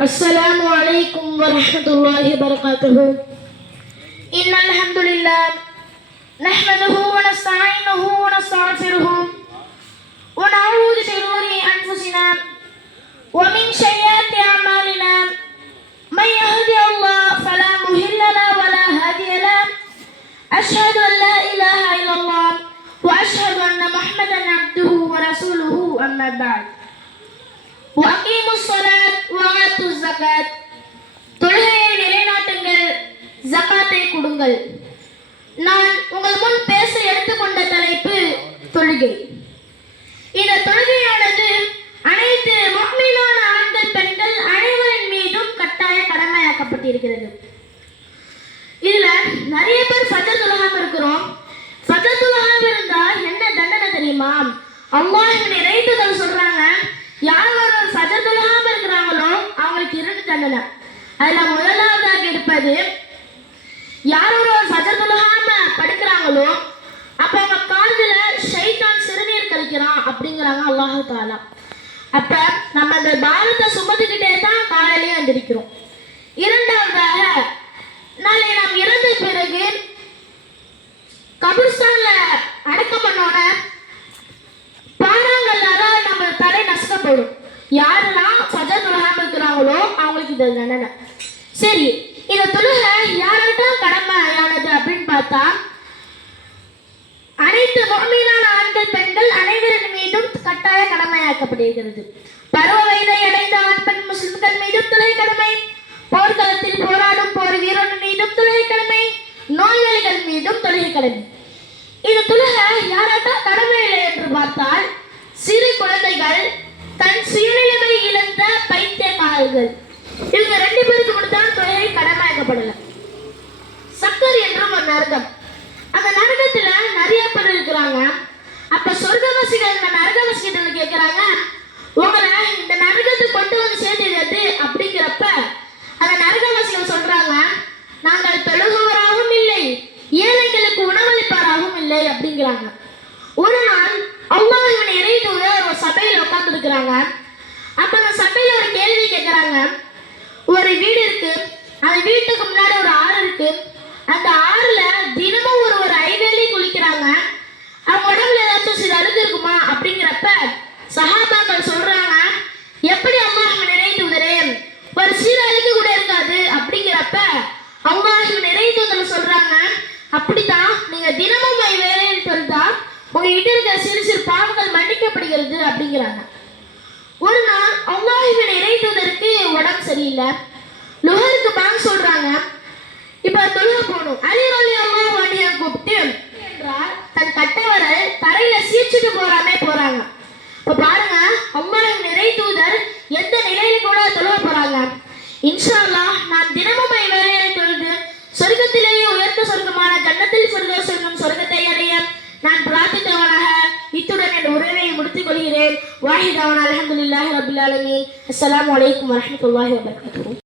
السلام عليكم ورحمة الله وبركاته. إن الحمد لله نحمده ونستعينه ونستغفره ونعوذ بشرور أنفسنا ومن سيئات أعمالنا. من يهد الله فلا مضل له ولا هادي له. أشهد أن لا إله إلا الله وأشهد أن محمدا عبده ورسوله. أما بعد وأقيموا الصلاة وآتوا الزكاة. தொழுகையை நிலைநாட்டுங்கள், ஜகாத்தை கொடுங்கள். நான் உங்கள் முன் பேச எடுத்துக்கொண்ட தலைப்பு தொழுகை. இந்த தொழுகையானது அனைத்து முஃமினான ஆண்கள் பெண்கள் அனைவரின் மீதும் கட்டாய கடமையாக்கப்பட்டிருக்கிறது. இதுல நிறைய பேர் ஃபஜர் தொழாம இருக்கிறோம். ஃபஜர் தொழாம இருந்தா என்ன தண்டனை தெரியுமா? அல்லாஹ்வின் இறைத்தூதர் சொல்றாங்க, யார் ஒருவர் ஃபஜர் தொழாம இருக்கிறாங்களோ அவங்களுக்கு 2 தண்டனை. அதுல முதலாவதாக இருப்பது, யார் ஒருவர் ஃபஜர் தொழாம படுக்கிறாங்களோ அப்ப அவங்க காதுல ஷைத்தான் சிறுநீர் கழிக்கிறான் அப்படிங்கிறாங்க அல்லாஹ் தஆலா. அப்ப நம்ம அந்த பாரத்தை சுமந்துக்கிட்டே தான் காலையிலேயே எந்திரிக்கிறோம். இரண்டாவதாக, நாளை நாம் இறந்த பிறகு கபிர்ஸ்தான்ல அடக்கம் பண்ணோட பாறாங்கல்லால நம்ம தலை நசுக்கப்படும். யாரெல்லாம் ஃபஜர் தொழாம இருக்கிறாங்களோ அவங்களுக்கு இது தண்டனை. சரி, இந்த தொழுகை யாருக்கெல்லாம் கடமையானது அப்படின்னு பார்த்தா, அனைத்து முஃமினான ஆண்கள் பெண்கள் அனைவரின் மீதும் கட்டாய கடமையாக்கப்படுகிறது. பருவ வயதை அடைந்த ஆண் பெண் முஸ்லிம்கள் மீதும் தொழுகை கடமை, போர்க்களத்தில் போராடும் போர் வீரர்கள் மீதும் தொழுகை கடமை, நோயாளிகள் மீதும் தொழுகை கடமை. இந்த தொழுகை யாராட்டம் கடமை இல்லை என்று பார்த்தால், சிறு குழந்தைகள், தன் சுயநிலைமை இழந்த பைத்தியக்காரர்கள், இவங்க 2 பேருக்கு மட்டும்தான் தொழுகை கடமையாக்கப்படல. சக்கர் என்றும் ஒரு நரகம், அந்த நரகத்துல நிறைய பேர் இருக்கிறாங்க. அப்ப சொர்க்கவாசிகள் இந்த நரகவாசிகள் கேட்கிறாங்க, உங்களை இந்த நரகத்துக்கு கொண்டு வந்து சேர்த்தது அப்படிங்கிறப்ப அந்த நரகவாசிகள் சொல்றாங்க, நாங்கள் தொழுகுவராகவும் இல்லை, ஏழைகளுக்கு உணவளிப்பாராகவும் இல்லை அப்படிங்கிறாங்க. ஒரு நாள் அல்லாஹ்வின் இறைத்தூதர் ஒரு சபையில் உட்கார்ந்து இருக்கிறாங்க. அப்ப அந்த சபையில ஒரு கேள்வி கேட்கிறாங்க. ஒரு வீடு இருக்கு, அந்த வீட்டுக்கு முன்னாடி ஒரு ஆறு இருக்கு. அந்த ஆறுல தினமும் ஒரு ஐவேளை குளிக்கிறாங்க. அவங்க உடம்புல ஏதாச்சும் சில அழுது இருக்குமா அப்படிங்கிறப்ப சஹாபாக்கள் சொல்றாங்க, எப்படி அல்லாஹ்வின் இறைத்தூதரே, ஒரு சிறு அழுகு கூட இருக்காது அப்படிங்கிறப்ப அல்லாஹ்வின் இறைத்தூதர் சொல்றாங்க, அப்படித்தான், நீங்க தினமும் ஐவேளைன்னு சொல்லிட்டா உங்ககிட்ட இருக்கிற சிறு சிறு பாவங்கள் மன்னிக்கப்படுகிறது அப்படிங்கிறாங்க. ஒரு நாள் அல்லாஹ்வின் இறைத்தூதருக்கு உடம்பு சரியில்லை. லுஹருக்கு பாங்க சொல்றாங்க. இப்ப தொழுக போகணும். அலி ரலியல்லாஹு அன்ஹு கூப்பிட்டு என்றால் தன் கட்டவரல் தரையில சீச்சிட்டு போறாங்க. இப்ப பாருங்க, அல்லாஹ்வின் இறைத்தூதர் எந்த நிலையில கூட தொழுக போறாங்க. இன்ஷா அல்லாஹ் நான் தினமும் வேலையை தொழுது சொர்க்கத்திலேயே உயர்ந்த சொர்க்கமான ஜன்னத்தில் ஃபிர்தௌஸ் என்னும் சொர்க்கத்தை அடைய நான் பிரார்த்தித்தவனாக இத்துடன் என் உரையை முடித்துக் கொள்கிறேன். வாஹிதவன் அல்ஹம்துலில்லாஹி ரப்பில் ஆலமீன். அஸ்ஸலாமு அலைக்கும் வரஹ்மத்துல்லாஹி வபரகாத்துஹு.